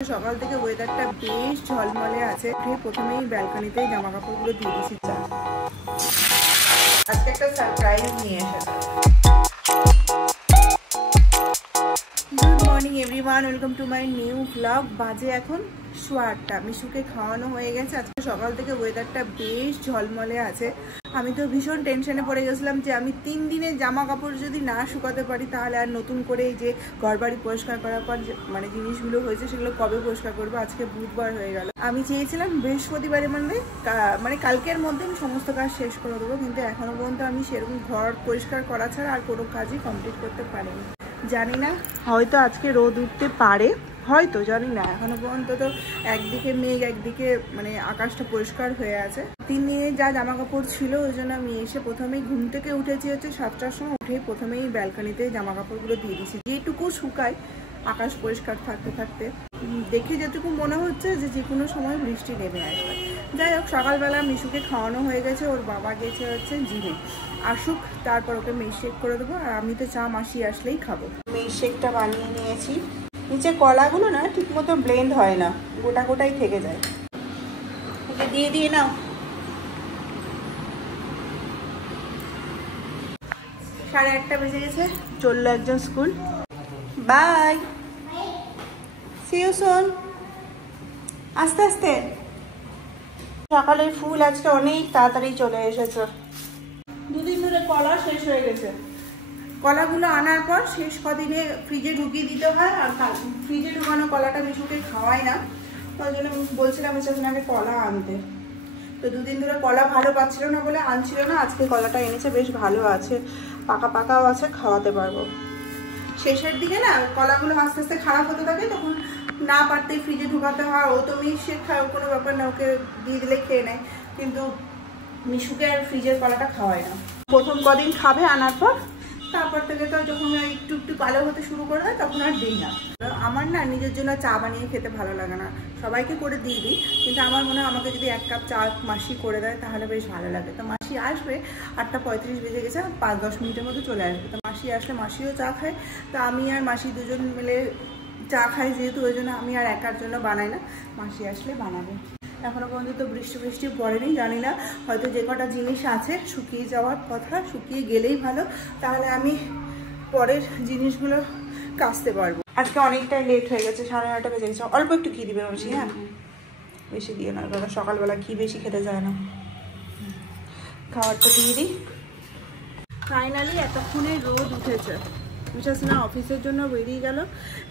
সকাল থেকে ওয়েদারটা বেশ ঝলমলে আছে। প্রথমেই ব্যালকনিতে জামা কাপড়গুলো দিয়ে দিয়েছি। আজকে একটা সারপ্রাইজ নিয়ে এসেছে। Good morning everyone, welcome to my new blog. বাজে এখন 8:15। মিশুকে খাওয়ানো হয়ে গেছে। আজকে সকাল থেকে ওয়েদারটা বেশ ঝলমলে আছে। আমি তো ভীষণ টেনশনে পড়ে গেছিলাম যে আমি 3 দিনের জামা কাপড় যদি না শুকাতে পারি তাহলে আর নতুন করে এই যে ঘরবাড়ি পরিষ্কার করার পর মানে জিনিসগুলো হয়েছে সেগুলো কবে পরিষ্কার করবো। আজকে বুধবার হয়ে গেল। আমি চেয়েছিলাম বৃহস্পতিবারের মধ্যে মানে কালকের মধ্যে আমি সমস্ত কাজ শেষ করে দেবো, কিন্তু এখনো পর্যন্ত আমি সেরকম ঘর পরিষ্কার করা ছাড়া আর কোনো কাজই কমপ্লিট করতে পারিনি। জানি না, হয়তো আজকে রোদ উঠতে পারে, হয়তো, জানি না। এখনো পর্যন্ত তো একদিকে মেঘ একদিকে মানে আকাশটা পরিষ্কার হয়ে আছে। 3 দিনে যা জামা কাপড় ছিল ওই জন্য আমি এসে প্রথমেই ঘুম থেকে উঠেছি হচ্ছে 7টার সময়। উঠেই প্রথমেই ব্যালকনিতে জামা কাপড়গুলো দিয়ে দিয়েছি। যেটুকু শুকায় আকাশ পরিষ্কার থাকতে থাকতে দেখে যেটুকু মনে হচ্ছে যে কোনো সময় বৃষ্টি নেমে আসবে। যাই হোক, সকালবেলা মিশুকে খাওয়ানো হয়ে গেছে। ওর বাবা গেছে হচ্ছে জিমে, আসুক তারপর ওকে মিল্কশেক করে দেবো। আর আমি তো চা মাসি আসলেই খাবো। মিল্কশেকটা বানিয়ে নিয়েছি। নিচে কলাগুলো না ঠিক মতো ব্লেন্ড হয় না, গোটা গোটাই থেকে যায়। ওকে দিয়ে দিয়ে নাও। 8:30 বেজে গেছে। চললো একজন school. Bye, see you soon. আস্তে আস্তে। সকালের ফুল আজকে অনেক তাড়াতাড়ি চলে এসেছে। 2 দিন ধরে কলা শেষ হয়ে গেছে। কলাগুলো আনার পর শেষ কদিনে ফ্রিজে ঢুকিয়ে দিতে হয়, আর ফ্রিজে ঢুকানো কলাটা মিশুকে খাওয়াই না। তার জন্য বলছিলাম আগে কলা আনতে। তো 2 দিন ধরে কলা ভালো পাচ্ছিল না বলে আনছিল না। আজকে কলাটা এনেছে, বেশ ভালো আছে, পাকা পাকাও আছে, খাওয়াতে পারবো। শেষের দিকে না কলাগুলো আস্তে আস্তে খারাপ হতে থাকে, তখন না পারতেই ফ্রিজে ঢুকাতে হয়। ও তো মিষ্টি খায়, কোনো ব্যাপার না, ওকে দিয়ে দিলে খেয়ে নেয়, কিন্তু মিশুকে আর ফ্রিজের কলাটা খাওয়ায় না। প্রথম কদিন খাবে আনার পর, তারপর থেকে তো যখন একটু একটু কালো হতে শুরু করে দেয় তখন আর দিই না। আমার না নিজের জন্য চা বানিয়ে খেতে ভালো লাগে না, সবাইকে করে দিয়ে দিই, কিন্তু আমার মনে হয় আমাকে যদি 1 কাপ চা মাসি করে দেয় তাহলে বেশ ভালো লাগে। তো মাসি আসবে, 8:35 বেজে গেছে, 5-10 মিনিটের মধ্যে চলে আসবে। তো মাসি আসলে মাসিও চা খায়, তো আমি আর মাসি দুজন মিলে চা খাই যেহেতু, ওই জন্য আমি আর একার জন্য বানাই না, মাসি আসলে বানাবো। এখনো পর্যন্ত বৃষ্টি পড়েনি, জানি না, হয়তো যে কটা জিনিস আছে শুকিয়ে যাওয়ার কথা, শুকিয়ে গেলেই ভালো, তাহলে আমি পরের জিনিসগুলো কাচতে পারবো। আজকে অনেকটাই লেট হয়ে গেছে, 9:30 বেজে গেছে। অল্প একটু ঘি দিবে মাসি, হ্যাঁ, বেশি দিয়ে না, দাদা সকালবেলা ঘি বেশি খেতে যায় না। খাবারটা দিয়ে দিই। ফাইনালি এতক্ষণে রোদ উঠেছে। বিশ্বাস না, অফিসের জন্য বেরিয়ে গেল।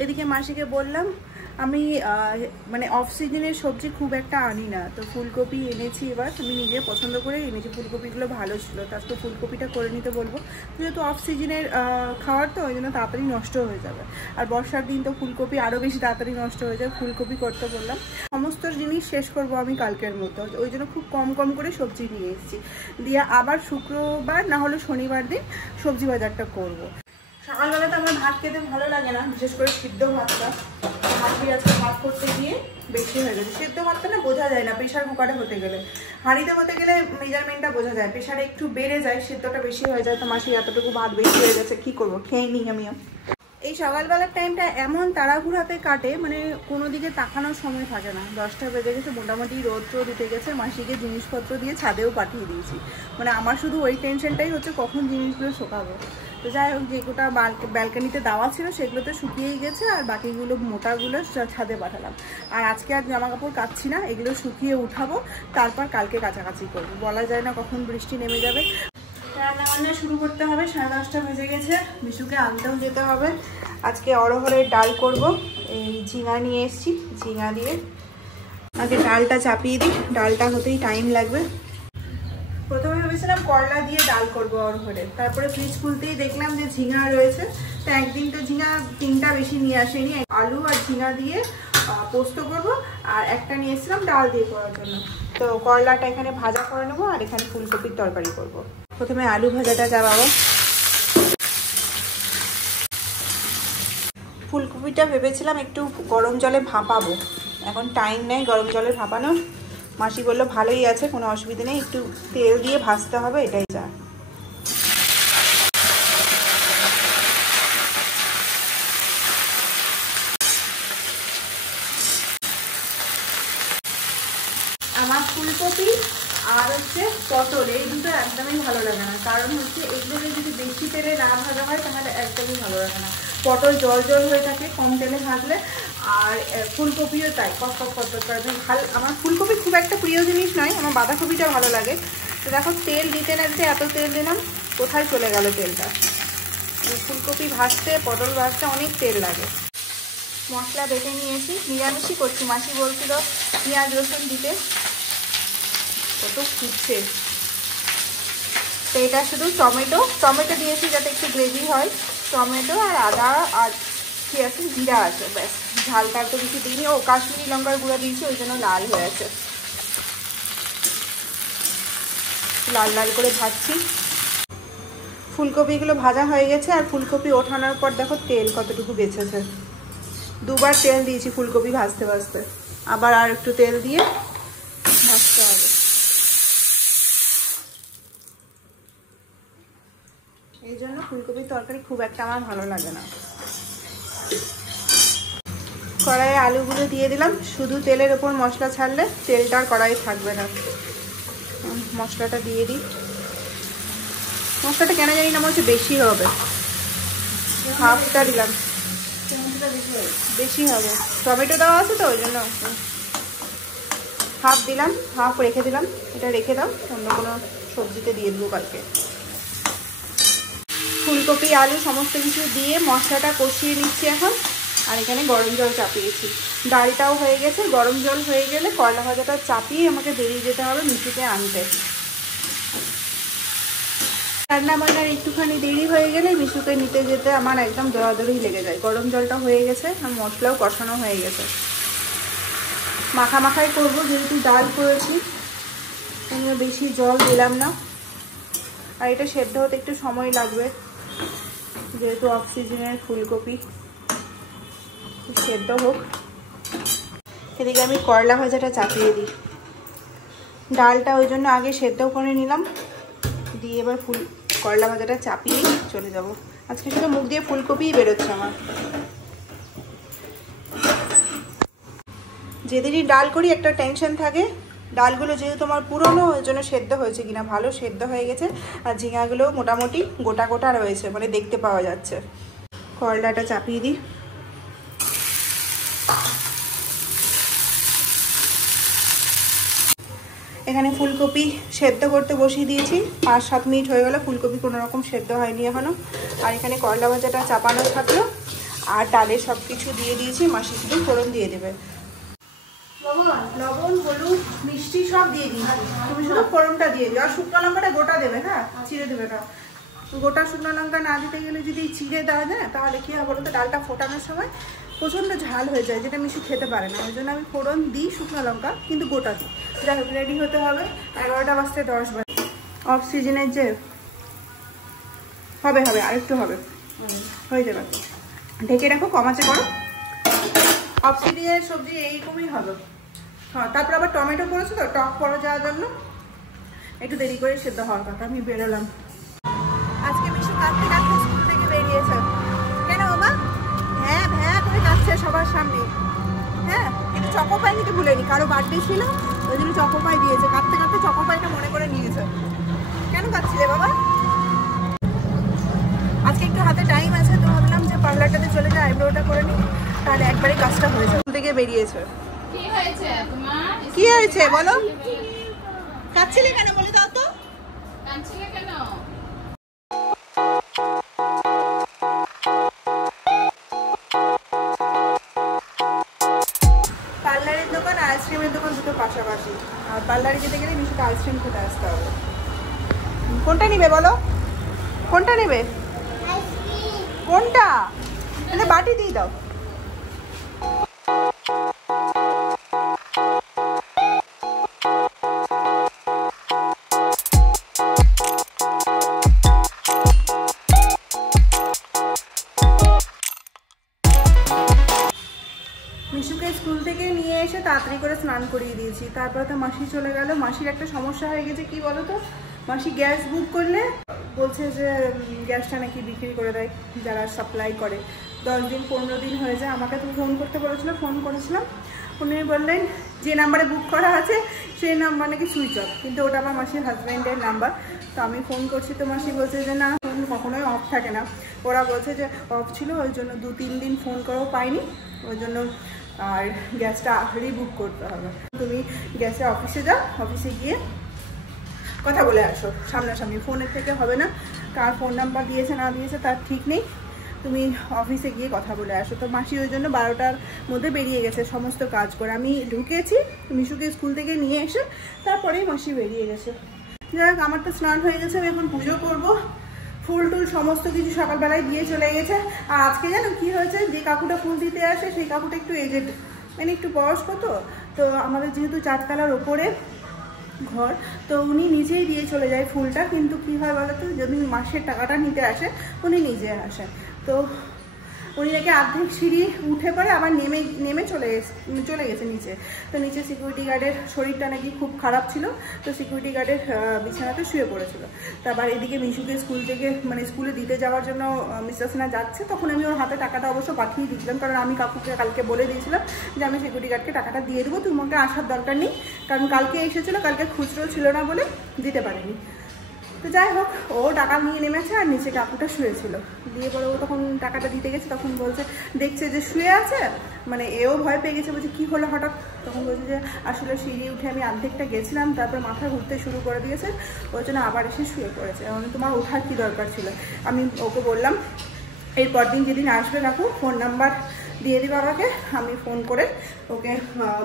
এদিকে মাসিকে বললাম আমি মানে অফ সিজনের সবজি খুব একটা আনি না, তো ফুলকপি এনেছি। এবার আমি নিজে পছন্দ করে এনেছি, ফুলকপিগুলো ভালো ছিল, তারপর ফুলকপিটা করে নিতে বলবো, যেহেতু অফ সিজনের খাওয়ার, তো ওই জন্য তাড়াতাড়ি নষ্ট হয়ে যাবে। আর বর্ষার দিন তো ফুলকপি আরও বেশি তাড়াতাড়ি নষ্ট হয়ে যায়। ফুলকপি করতে বললাম। সমস্ত জিনিস শেষ করব আমি কালকের মতো, ওই জন্য খুব কম কম করে সবজি নিয়ে এসেছি। দিয়ে আবার শুক্রবার না হলে শনিবার দিন সবজি বাজারটা করব। সকালবেলা তো আমার ভাত খেতে ভালো লাগে না, বিশেষ করে সিদ্ধ ভাতটা। মাসি আজকে ভাত করতে গিয়ে বেশি হয়ে গেছে। সিদ্ধ ভাতটা না বোঝা যায় না, প্রেশার কুকারে হতে গেলে, হাঁড়িতে হতে গেলে মেজারমেন্টটা বোঝা যায়, প্রেশারে একটু বেড়ে যায়, সিদ্ধটা বেশি হয়ে যায়। তো মাসি এতটুকু ভাত বেশি হয়ে গেছে, কি করবো, খেয়ে নিই আমিও। এই সকালবেলার টাইমটা এমন তাড়াহুড়াতে কাটে, মানে কোনো দিকে তাকানোর সময় থাকে না। 10টা বেজে গেছে, মোটামুটি রোদ উঠে গেছে। মাসিকে জিনিসপত্র দিয়ে ছাদেও পাঠিয়ে দিয়েছি, মানে আমার শুধু ওই টেনশনটাই হচ্ছে কখন জিনিসগুলো শোকাবো। তো যাই হোক, যে গোটা ব্যালকনিতে দেওয়া ছিল সেগুলো তো শুকিয়েই গেছে, আর বাকিগুলো মোটাগুলো ছাদে পাঠালাম। আর আজকে আর জামা কাপড় কাচ্ছি না, এগুলো শুকিয়ে উঠাবো, তারপর কালকে কাচাকাচি করবো। বলা যায় না কখন বৃষ্টি নেমে যাবে। রান্নাবান্না শুরু করতে হবে, 10:30 বেজে গেছে। মিশুকে আনতেও যেতে হবে। আজকে অড়হরের ডাল করব। এই ঝিঙা নিয়ে এসেছি, ঝিঙা দিয়ে আগে ডালটা চাপিয়ে দিই, ডালটা হতেই টাইম লাগবে। প্রথমে ভেবেছিলাম করলা দিয়ে ডাল করবো অড়হরের, তারপরে ফ্রিজ খুলতেই দেখলাম যে ঝিঙা রয়েছে। তো একদিন তো ঝিঙা 3টা বেশি নিয়ে আসেনি, আলু আর ঝিঙা দিয়ে পোস্ত করবো, আর একটা নিয়ে এসেছিলাম ডাল দিয়ে করার জন্য। তো করলাটা এখানে ভাজা করে নেবো, আর এখানে ফুলকপির তরকারি করব। প্রথমে আলু ভাজাটা চাপাবো। ফুলকপিটা ভেবেছিলাম একটু গরম জলে ভাপাবো, এখন টাইম নেই গরম জলে ভাপানোর। মাসি বললো ভালোই আছে, কোনো অসুবিধা নেই, একটু তেল দিয়ে ভাজতে হবে, এটাই যা। আমার ফুলকপি আর হচ্ছে পটল, এই দুটো একদমই ভালো লাগে না। কারণ হচ্ছে এগুলোকে যদি বেশি তেলে না ভাজা হয় তাহলে একদমই ভালো লাগে না। পটল জল জল হয়ে থাকে কম তেলে ভাজলে, আর ফুলকপিও তাই কটকট কটকট করে। আমার ফুলকপি খুব একটা প্রিয় জিনিস নয়, আমার বাঁধাকপিটা ভালো লাগে। তো দেখো তেল দিতে না দিতে এত তেল দিলাম, কোথায় চলে গেল তেলটা। ফুলকপি ভাজতে পটল ভাজতে অনেক তেল লাগে। মশলা বেটে নিয়েছি, নিরামিষই করছি। মাসি বলছিল পেঁয়াজ রসুন দিতে, কত ফুটছে। তো এটা শুধু টমেটো দিয়েছি যাতে একটু গ্রেভি হয়। টমেটো আর আদা আর কি আছে, জিরা আছে, ব্যাস। ঝালটা তো কিছু দিইনি। ও কাশ্মীরি লঙ্কার গুঁড়া দিয়েছি, ওই জন্য লাল হয়ে আছে। লাল লাল করে ভাজছি। ফুলকপিগুলো ভাজা হয়ে গেছে, আর ফুলকপি ওঠানোর পর দেখো তেল কতটুকু বেঁচেছে। দুবার তেল দিয়েছি ফুলকপি ভাজতে ভাজতে, আবার আর একটু তেল দিয়ে ভাজতে হবে। এই জন্য ফুলকপির তরকারি খুব একটা আমার ভালো লাগে না। কড়াইয়ে আলুগুলো দিয়ে দিলাম। শুধু তেলের ওপর মশলা ছাড়লে তেলটা আর কড়াইয়ে থাকবে না। মশলাটা দিয়ে দিই। মশলাটা কেন জানি না মনে হচ্ছে বেশি হবে, হাফটা দিলাম, বেশি হবে। টমেটো দেওয়া আছে তো ওই জন্য হাফ দিলাম, হাফ রেখে দিলাম। এটা রেখে দাও, অন্য কোনো সবজিতে দিয়ে দেবো কালকে। ফুলকপি আলু সমস্ত কিছু দিয়ে মশলাটা কষিয়ে নিচ্ছি এখন। আর এখানে গরম জল চাপিয়েছি। ডালটাও হয়ে গেছে। গরম জল হয়ে গেলে করলা ভাজাটা চাপিয়ে আমাকে বেরিয়ে যেতে হবে মিশুকে আনতে। রান্না বান্নার একটুখানি দেরি হয়ে গেলে মিশুকে নিতে যেতে আমার একদম দৌড়াদৌড়ি লেগে যায়। গরম জলটা হয়ে গেছে আর মশলাও কষানো হয়ে গেছে। মাখাই করবো, যেহেতু ডাল করেছি বেশি জল দিলাম না। আর এটা সেদ্ধ হতে একটু সময় লাগবে, যেহেতু অফ সিজনের ফুলকপি। সেদ্ধ হোক। এদিকে আমি করলা ভাজাটা চাপিয়ে দিই। ডালটা ওই জন্য আগে সেদ্ধ করে নিলাম, দিয়ে এবার করলা ভাজাটা চাপিয়েই চলে যাব। আজকে শুধু মুখ দিয়ে ফুলকপিই বেরোচ্ছে আমার। যেদিনই ডাল করি একটা টেনশন থাকে, ডালগুলো যেহেতু আমার পুরনো ওই জন্য সেদ্ধ হয়েছে কিনা। ভালো সেদ্ধ হয়ে গেছে, আর ঝিঙাগুলো মোটামুটি গোটা গোটা রয়েছে, মানে দেখতে পাওয়া যাচ্ছে। করলাটা চাপিয়ে দিই। এখানে ফুলকপি সেদ্ধ করতে বসিয়ে দিয়েছি। 5-7 মিনিট হয়ে গেল, ফুলকপি কোনো রকম সেদ্ধ হয়নি এখনও। আর এখানে করলা ভাজাটা চাপানো থাকলো, আর ডালে সব কিছু দিয়ে দিয়েছি। মাসি শুধু ফোড়ন দিয়ে দেবে। লবণ হলুদ মিষ্টি সব দিয়ে দিই, তুমি শুধু ফোড়নটা দিয়ে দিও। আর শুকনো লঙ্কাটা গোটা দেবে, হ্যাঁ, চিড়ে দেবে না। গোটা শুকনো লঙ্কা না দিতে গেলে যদি চিড়ে দেওয়া যায় তাহলে কী হবে বলো তো, ডালটা ফোটানোর সময় প্রচণ্ড ঝাল হয়ে যায়, যেটা মিশু খেতে পারে না। ওই জন্য আমি ফোড়ন দিই শুকনো লঙ্কা, কিন্তু গোটা দিই। যাই হোক, রেডি হতে হবে। 11টা বাজতে 10 বাজে। অফ সিজনের যে হবে আরেকটু হবে, হয়ে যাবে। ঢেকে রাখো, কমাচে করো। অফ সিজনের সবজি এইরকমই হবে। হ্যাঁ, তারপর আবার টমেটো পড়েছে তো, টক পড়ে যাওয়ার জন্য একটু দেরি করে সেদ্ধ হওয়ার কথা। আমি বেরোলাম। আজকে মিশু কাঁদতে কাঁদতে স্কুল থেকে বেরিয়েছে। কেন বাবা? হ্যাঁ, ভ্যাঁ করে কাঁদছে সবার সামনে। হ্যাঁ, কিন্তু চকোপাই নিতে ভুলেনি, কারো বার্থডে ছিল ওই জন্য চকোপাই দিয়েছে। কাঁদতে কাঁদতে চকোপাইটা মনে করে নিয়েছে। কেন কাঁদছিলে বাবা? আজকে একটু হাতে টাইম আছে, তো ভাবলাম যে পার্লারটাতে চলে যাই, আইব্রোটা করে নিই, তাহলে একবারে কাজটা হয়ে যাবে। স্কুল থেকে বেরিয়েছে। কি হয়েছে বলো? কাঁদছিলে কেন বলে দাও তো। কাঁদছিলে কেন? পার্লারের দোকান আর আইসক্রিমের দোকান দুটো পাশাপাশি, আর পার্লারে যেতে গেলে মিশুকে আইসক্রিম খেতে আসতে হবে। কোনটা নিবে বলো? কোনটা নেবে? কোনটা? মানে বাটি দিয়ে দাও। মিশুকে স্কুল থেকে নিয়ে এসে তাড়াতাড়ি করে স্নান করিয়ে দিয়েছি। তারপরে তো মাসি চলে গেল। মাসির একটা সমস্যা হয়ে গেছে, কি বলো তো, মাসি গ্যাস বুক করলে বলছে যে গ্যাসটা নাকি বিক্রি করে দেয় যারা সাপ্লাই করে। 10 দিন 15 দিন হয়ে যায়। আমাকে তো ফোন করতে বলেছিল, ফোন করেছিলাম। উনি বললেন যে নাম্বারে বুক করা আছে সেই নাম্বার নাকি সুইচ অফ, কিন্তু ওটা আমার মাসির হাজব্যান্ডের নাম্বার। তো আমি ফোন করছি তো মাসি বলছে যে না, ফোন কখনোই অফ থাকে না। ওরা বলছে যে অফ ছিল, ওই জন্য 2-3 দিন ফোন করেও পাইনি, ওই জন্য আর গ্যাসটা রিবুক করতে হবে। তুমি গ্যাসে অফিসে যাও, অফিসে গিয়ে কথা বলে আসো সামনাসামনি, ফোনের থেকে হবে না। কার ফোন নাম্বার দিয়েছে না দিয়েছে তার ঠিক নেই, তুমি অফিসে গিয়ে কথা বলে আসো। তো মাসি ওই জন্য 12টার মধ্যে বেরিয়ে গেছে সমস্ত কাজ করে। আমি ঢুকেছি মিশুকে স্কুল থেকে নিয়ে এসে, তারপরেই মাসি বেরিয়ে গেছে। যাই হোক, আমার তো স্নান হয়ে গেছে, আমি এখন পুজো করবো। ফুল টুল সমস্ত কিছু সকালবেলায় দিয়ে চলে গেছে। আর আজকে জানো কি হয়েছে, যে কাকুটা ফুল দিতে আসে সেই কাকুটা একটু এজেড, মানে একটু বয়স্ক। তো আমাদের যেহেতু 4 তলার ওপরে ঘর, তো উনি নিজেই দিয়ে চলে যায় ফুলটা। কিন্তু কি হয় বলো তো, যদি মাসের টাকাটা নিতে আসে উনি নিজে আসেন। তো উনি নাকি অর্ধেক সিঁড়ি উঠে পড়ে আবার নেমে চলে গেছে নিচে। তো নিচে সিকিউরিটি গার্ডের শরীরটা নাকি খুব খারাপ ছিল, তো সিকিউরিটি গার্ডের বিছানাতে শুয়ে পড়েছিল। তারপর এদিকে মিশুকে স্কুল থেকে মানে স্কুলে দিতে যাওয়ার জন্য মিস্টার সিনহা যাচ্ছে, তখন আমি ওর হাতে টাকাটা অবশ্য পাঠিয়ে দিয়েছিলাম, কারণ আমি কাকুকে কালকে বলে দিয়েছিলাম যে আমি সিকিউরিটি গার্ডকে টাকাটা দিয়ে দেবো, তোমাকে আসার দরকার নেই, কারণ কালকে এসেছিলো, কালকে খুচরো ছিল না বলে দিতে পারিনি। তো যাই হোক, ও টাকা নিয়ে নেমেছে আর নিচে কাকুটা শুয়েছিল। দিয়ে পরে ও তখন টাকাটা দিতে গেছে, তখন বলছে দেখছে যে শুয়ে আছে, মানে এও ভয় পেয়ে গেছে, বলছে কী হলো হঠাৎ। তখন বলছে যে আসলে সিঁড়ি উঠে আমি অর্ধেকটা গেছিলাম, তারপর মাথা ঘুরতে শুরু করে দিয়েছে, ওই জন্য আবার এসে শুয়ে পড়েছে। মানে তোমার ওঠার কী দরকার ছিল। আমি ওকে বললাম এরপর দিন যেদিন আসবে কাকু ফোন নাম্বার দিয়ে দিই বাবাকে, আমি ফোন করে ওকে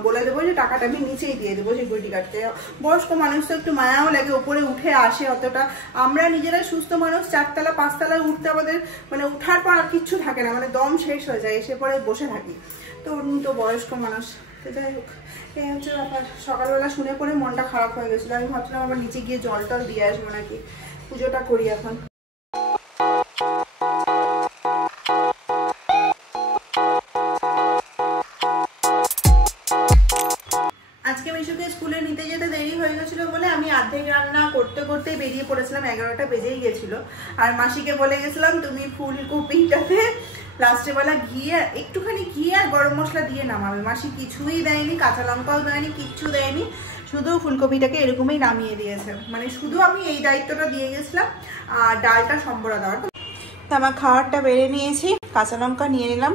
বলে দেবো যে টাকাটা আমি নিচেই দিয়ে দেবো সিকিউরিটি গার্ডকে। বয়স্ক মানুষ তো একটু মায়াও লাগে, ওপরে উঠে আসে অতটা। আমরা নিজেরা সুস্থ মানুষ 4 তলা 5 তলায় উঠতে আমাদের মানে উঠার পর আর কিচ্ছু থাকে না, মানে দম শেষ হয়ে যায়, এসে পরে বসে থাকি। তো উনি তো বয়স্ক মানুষ। তো যাই হোক, এই হচ্ছে ব্যাপার। সকালবেলা শুনে পরে মনটা খারাপ হয়ে গেছিলো, আমি ভাবছিলাম আবার নিচে গিয়ে জল টল দিয়ে আসবো নাকি, পুজোটা করি এখন। আজকে মিশুকে স্কুলে নিতে যেতে দেরি হয়ে গেছিলো বলে আমি অর্ধেক রান্না করতে করতেই বেরিয়ে পড়েছিলাম, 11টা বেজেই গেছিলো। আর মাসিকে বলে গেছিলাম তুমি ফুলকপিটাতে লাস্টে বেলা একটুখানি ঘি আর গরম মশলা দিয়ে নামাবে। মাসি কিছুই দেয়নি, কাঁচা লঙ্কাও দেয়নি, কিচ্ছু দেয়নি, শুধু ফুলকপিটাকে এরকমই নামিয়ে দিয়েছে। মানে শুধু আমি এই দায়িত্বটা দিয়ে গেছিলাম আর ডালটা সম্বরা দেওয়ার। তো আমার খাবারটা বেড়ে নিয়েছি, কাঁচা লঙ্কা নিয়ে নিলাম।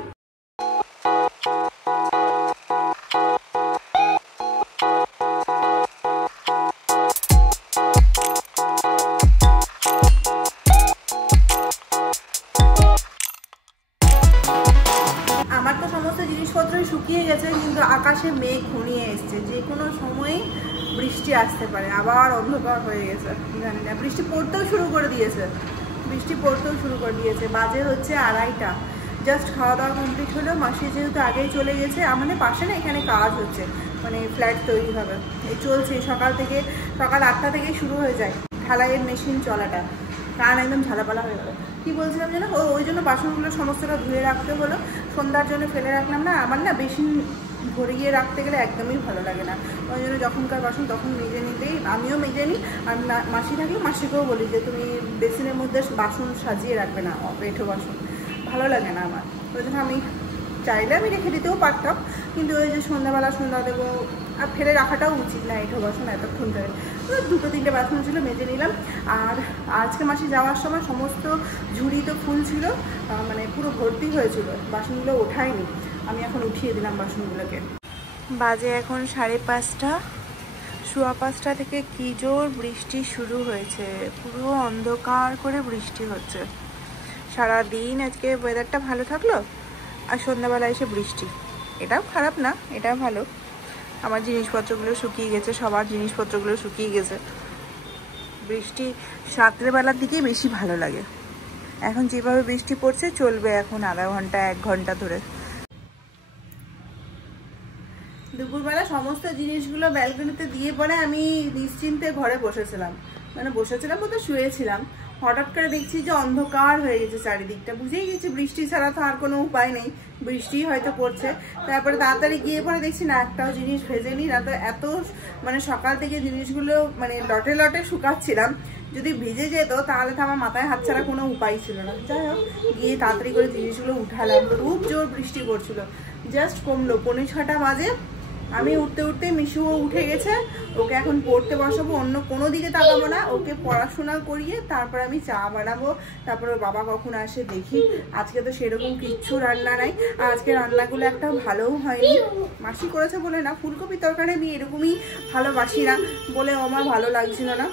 শুকিয়ে গেছে, কিন্তু আকাশে মেঘ ঘনিয়ে এসছে, যে কোনো সময়ই বৃষ্টি আসতে পারে। আবার অন্ধকার হয়ে গেছে, জানি না, বৃষ্টি পড়তেও শুরু করে দিয়েছে, বাজে হচ্ছে 2:30। জাস্ট খাওয়া দাওয়া কমপ্লিট হলো। মাসি যেহেতু আগেই চলে গেছে, আমাদের পাশে না এখানে কাজ হচ্ছে, মানে ফ্ল্যাট তৈরি হবে, এই চলছে সকাল 8টা থেকেই শুরু হয়ে যায় ঢালাইয়ের মেশিন চলাটা, কারণ একদম ঝালাপালা হয়ে গেল। কি বলছিলাম যেন, ওই জন্য বাসনগুলো সমস্তটা ধুয়ে রাখতে হলো, সন্ধ্যার জন্য ফেলে রাখলাম না। আমার না বেশি ভরিয়ে রাখতে গেলে একদমই ভালো লাগে না, ওই জন্য যখনকার বাসন তখন মেজে নিতেই, আমিও মেজে নিই। আর মাসি থাকলে মাসিকেও বলি যে তুমি বেসিনের মধ্যে বাসন সাজিয়ে রাখবে না, এঁঠো বাসন ভালো লাগে না আমার। ওই জন্য আমি চাইলে আমি রেখে দিতেও পারতাম, কিন্তু ওই যে সন্ধ্যাবেলা সন্ধ্যা দেবো আর ফেলে রাখাটাও উচিত না এঁঠো বাসন এতক্ষণ ধরে। 2-3টে বাসন ছিল, মেজে নিলাম। আর আজকে মাসি যাওয়ার সময় সমস্ত ঝুড়ি তো ফুল ছিল, মানে পুরো ভর্তি হয়েছিল, বাসনগুলো ওঠায়নি, আমি এখন উঠিয়ে দিলাম বাসনগুলোকে। বাজে এখন 5:30, 5:15 থেকে কি জোর বৃষ্টি শুরু হয়েছে, পুরো অন্ধকার করে বৃষ্টি হচ্ছে সারাদিন। আজকে ওয়েদারটা ভালো থাকলো আর সন্ধ্যাবেলা এসে বৃষ্টি, এটাও খারাপ না, এটাও ভালো। আমার জিনিসপত্রগুলো শুকিয়ে গেছে, সবার জিনিসপত্রগুলো শুকিয়ে গেছে। বৃষ্টি রাত্রেবেলার দিকেই বেশি ভালো লাগে। এখন যেভাবে বৃষ্টি পড়ছে চলবে এখন আধা ঘন্টা 1 ঘন্টা ধরে। দুপুরবেলা সমস্ত জিনিসগুলো ব্যালকনিতে দিয়ে পরে আমি নিশ্চিন্তে ঘরে বসেছিলাম বলতে শুয়েছিলাম। হঠাৎ করে দেখছি যে অন্ধকার হয়ে গেছে চারিদিকটা, বুঝেই গেছি বৃষ্টি ছাড়া তো আর কোনো উপায় নেই, বৃষ্টি হয়তো পড়ছে। তারপরে তাড়াতাড়ি গিয়ে পরে দেখছি না একটাও জিনিস ভেজেনি, না তো এত মানে সকাল থেকে জিনিসগুলো মানে লটে লটে শুকাচ্ছিলাম, যদি ভিজে যেত তাহলে তো আমার মাথায় হাত ছাড়া কোনো উপায় ছিল না। যাই হোক, গিয়ে তাড়াতাড়ি করে জিনিসগুলো উঠালাম। খুব জোর বৃষ্টি পড়ছিল, জাস্ট কমলো, 5:45 বাজে আমি উঠতে উঠতে মিশুও উঠে গেছে, ওকে এখন পড়তে বসাবো, অন্য কোনো দিকে তাকাবো না, ওকে পড়াশোনা করিয়ে তারপর আমি চা বানাবো। তারপর ওর বাবা কখন আসে দেখি। আজকে তো সেরকম কিচ্ছু রান্না নাই, আর আজকে রান্নাগুলো একটা ভালোও হয়নি। মাসি করেছে বলে না, ফুলকপি তরকারি আমি এরকমই ভালোবাসি না বলে আমার ভালো লাগছিল না।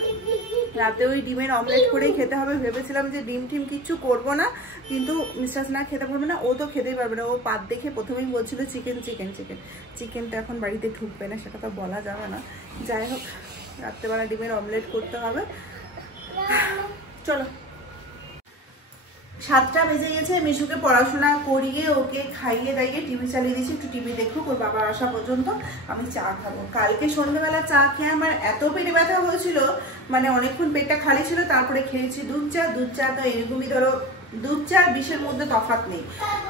রাতে ওই ডিমের অমলেট করেই খেতে হবে ভেবেছিলাম, যে ডিম টিম কিচ্ছু করবো না, কিন্তু মিস্টার না খেতে পারবে না, ও তো খেতেই পারবে না। ও পাত দেখে প্রথমেই বলছিল চিকেন চিকেন চিকেন। চিকেন তো এখন বাড়িতে ঢুকবে না, সেটা তো বলা যাবে না। যাই হোক, রাত্রেবেলা ডিমের অমলেট করতে হবে। চলো, 7টা বেজে গেছে। মিশুকে পড়াশোনা করিয়ে ওকে খাইয়ে দাইয়ে টিভি চালিয়ে দিয়েছি, একটু টিভি দেখুক, ওর বাবা আসা পর্যন্ত আমি চা খাবো। কালকে সন্ধ্যেবেলা চা খেয়ে আমার এত পেটে ব্যথা হয়েছিল, মানে অনেকক্ষণ পেটটা খালি ছিল, তারপরে খেয়েছি দুধ চা। দুধ চা তো এরকমই ধরো, দুধ চা আর বিষের মধ্যে তফাৎ নেই।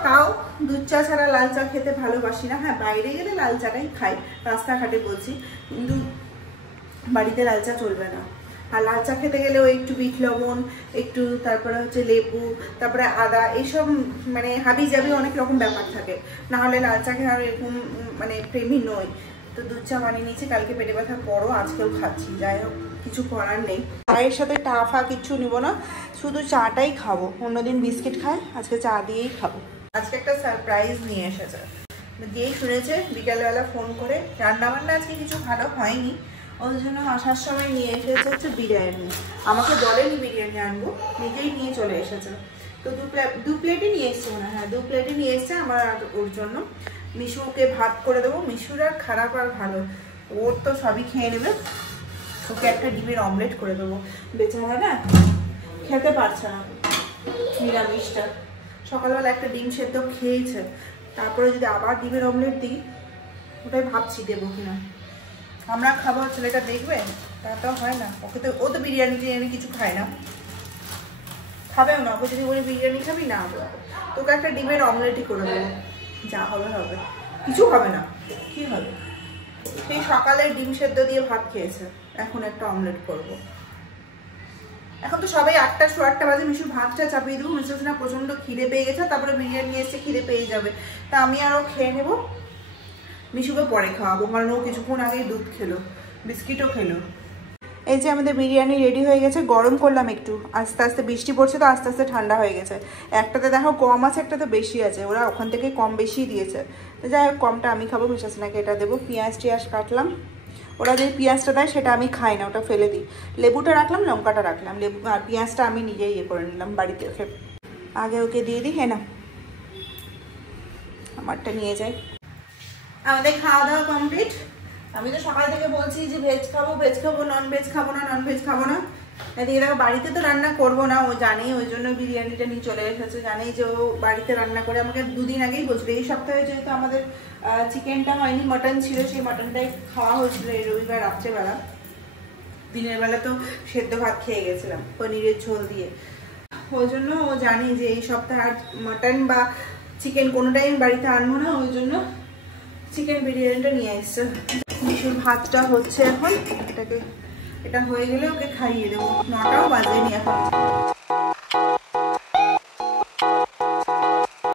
তাও দুধ চা ছাড়া লাল চা খেতে ভালোবাসি না। হ্যাঁ, বাইরে গেলে লাল চাটাই খাই, রাস্তাঘাটে বলছি, কিন্তু বাড়িতে লাল চা চলবে না। আর লাল চা খেতে গেলেও একটু বিট লবণ, একটু তারপরে হচ্ছে লেবু, তারপরে আদা, এইসব মানে হাবি জাবি অনেক রকম ব্যাপার থাকে, না হলে লাল চা খেয়ে আর এরকম মানে প্রেমী নই। তো দুধ চা বানিয়ে নিয়েছি কালকে পেটে ব্যথার পরও, আজকেও খাচ্ছি। যাই হোক, কিছু করার নেই। চায়ের সাথে টাফা কিচ্ছু নিব না, শুধু চাটাই খাবো। অন্যদিন বিস্কিট খাই, আজকে চা দিয়েই খাবো। আজকে একটা সারপ্রাইজ নিয়ে এসেছে, দিয়েই শুনেছে বিকালবেলা ফোন করে। রান্নাবান্না আজকে কিছু ভালো হয়নি, ওর জন্য আসার সময় নিয়ে এসেছে হচ্ছে বিরিয়ানি। আমাকে বলেনি বিরিয়ানি আনবো, নিজেই নিয়ে চলে এসেছে। তো দু প্লেটই নিয়ে এসছে মনে হয়, 2 প্লেটই নিয়ে এসছে আমার আর ওর জন্য। মিশুকে ভাত করে দেবো। মিশুর আর খারাপ আর ভালো, ওর তো সবই খেয়ে নেবে। ওকে একটা ডিমের অমলেট করে দেবো। বেচারা না খেতে পারছে না নিরামিষটা, সকালবেলা একটা ডিম সেদ্ধ খেয়েছে, তারপরে যদি আবার ডিমের অমলেট দিই, ওটাই ভাবছি দেবো কিনা। আমরা খাবো, ছেলেটা দেখবে, তা তো হয় না। ওকে তো, ও তো বিরিয়ানি টিরিয়ানি কিছু খায় না, খাবেও না। ওকে যদি বলি বিরিয়ানি খাবি না, তোকে একটা ডিমের অমলেটই করে দেবো, যা হবে হবে, কিছু হবে না। কি হবে, সেই সকালে ডিম সেদ্ধ দিয়ে ভাত খেয়েছে, এখন একটা অমলেট করবো। এখন তো সবাই 8টা 8:15 বাজে। মিশুর ভাতটা চাপিয়ে দেবো, মিশুর না প্রচন্ড খিদে পেয়ে গেছে, তারপরে বিরিয়ানি এসে খিদে পেয়ে যাবে। তা আমি আরও খেয়ে নেবো, মিশুকে পরে খাওয়াবো, কারণ ও কিছুক্ষণ আগেই দুধ খেলো, বিস্কিটও খেলো। এই যে আমাদের বিরিয়ানি রেডি হয়ে গেছে। গরম করলাম একটু, আস্তে আস্তে বৃষ্টি পড়ছে তো আস্তে আস্তে ঠান্ডা হয়ে গেছে। একটাতে দেখো কম আছে, একটাতে বেশি আছে, ওরা ওখান থেকে কম বেশি দিয়েছে। তো যাই হোক, কমটা আমি খাবো, মিশাসনাকে এটা দেবো। পেঁয়াজ টিয়াজ কাটলাম, ওরা যে পেঁয়াজটা দেয় সেটা আমি খাই না, ওটা ফেলে দিই। লেবুটা রাখলাম, লঙ্কাটা রাখলাম, লেবু আর পেঁয়াজটা আমি নিজেই ইয়ে করে নিলাম বাড়িতে। আগে ওকে দিয়ে দিই। হ্যাঁ না, আমারটা নিয়ে যাই। আমাদের খাওয়া দাওয়া কমপ্লিট। আমি তো সকাল থেকে বলছি যে ভেজ খাবো, ভেজ খাবো, নন ভেজ খাবো না, নন ভেজ খাবো না। এদিকে দেখো, বাড়িতে তো রান্না করবো না, ও জানেই, ওই জন্য বিরিয়ানিটা নিয়ে চলে এসেছে। জানেই যে ও বাড়িতে রান্না করে, আমাকে 2 দিন আগেই বলছিল। এই সপ্তাহে যেহেতু আমাদের চিকেনটা হয়নি, মাটন ছিল, সেই মাটনটাই খাওয়া হয়েছিল এই রবিবার রাত্রেবেলা। দিনের বেলা তো সেদ্ধ ভাত খেয়ে গেছিলাম পনিরের ঝোল দিয়ে, ওই জন্য ও জানে যে এই সপ্তাহে আর মাটন বা চিকেন কোনোটাই বাড়িতে আনবো না, ওই জন্য চিকেন বিরিয়ানিটা নিয়ে এসছে। মিশুর ভাতটা হচ্ছে এখন, এটা হয়ে গেলে ওকে খাইয়ে দেবো। 9টাও বাজেনি এখন।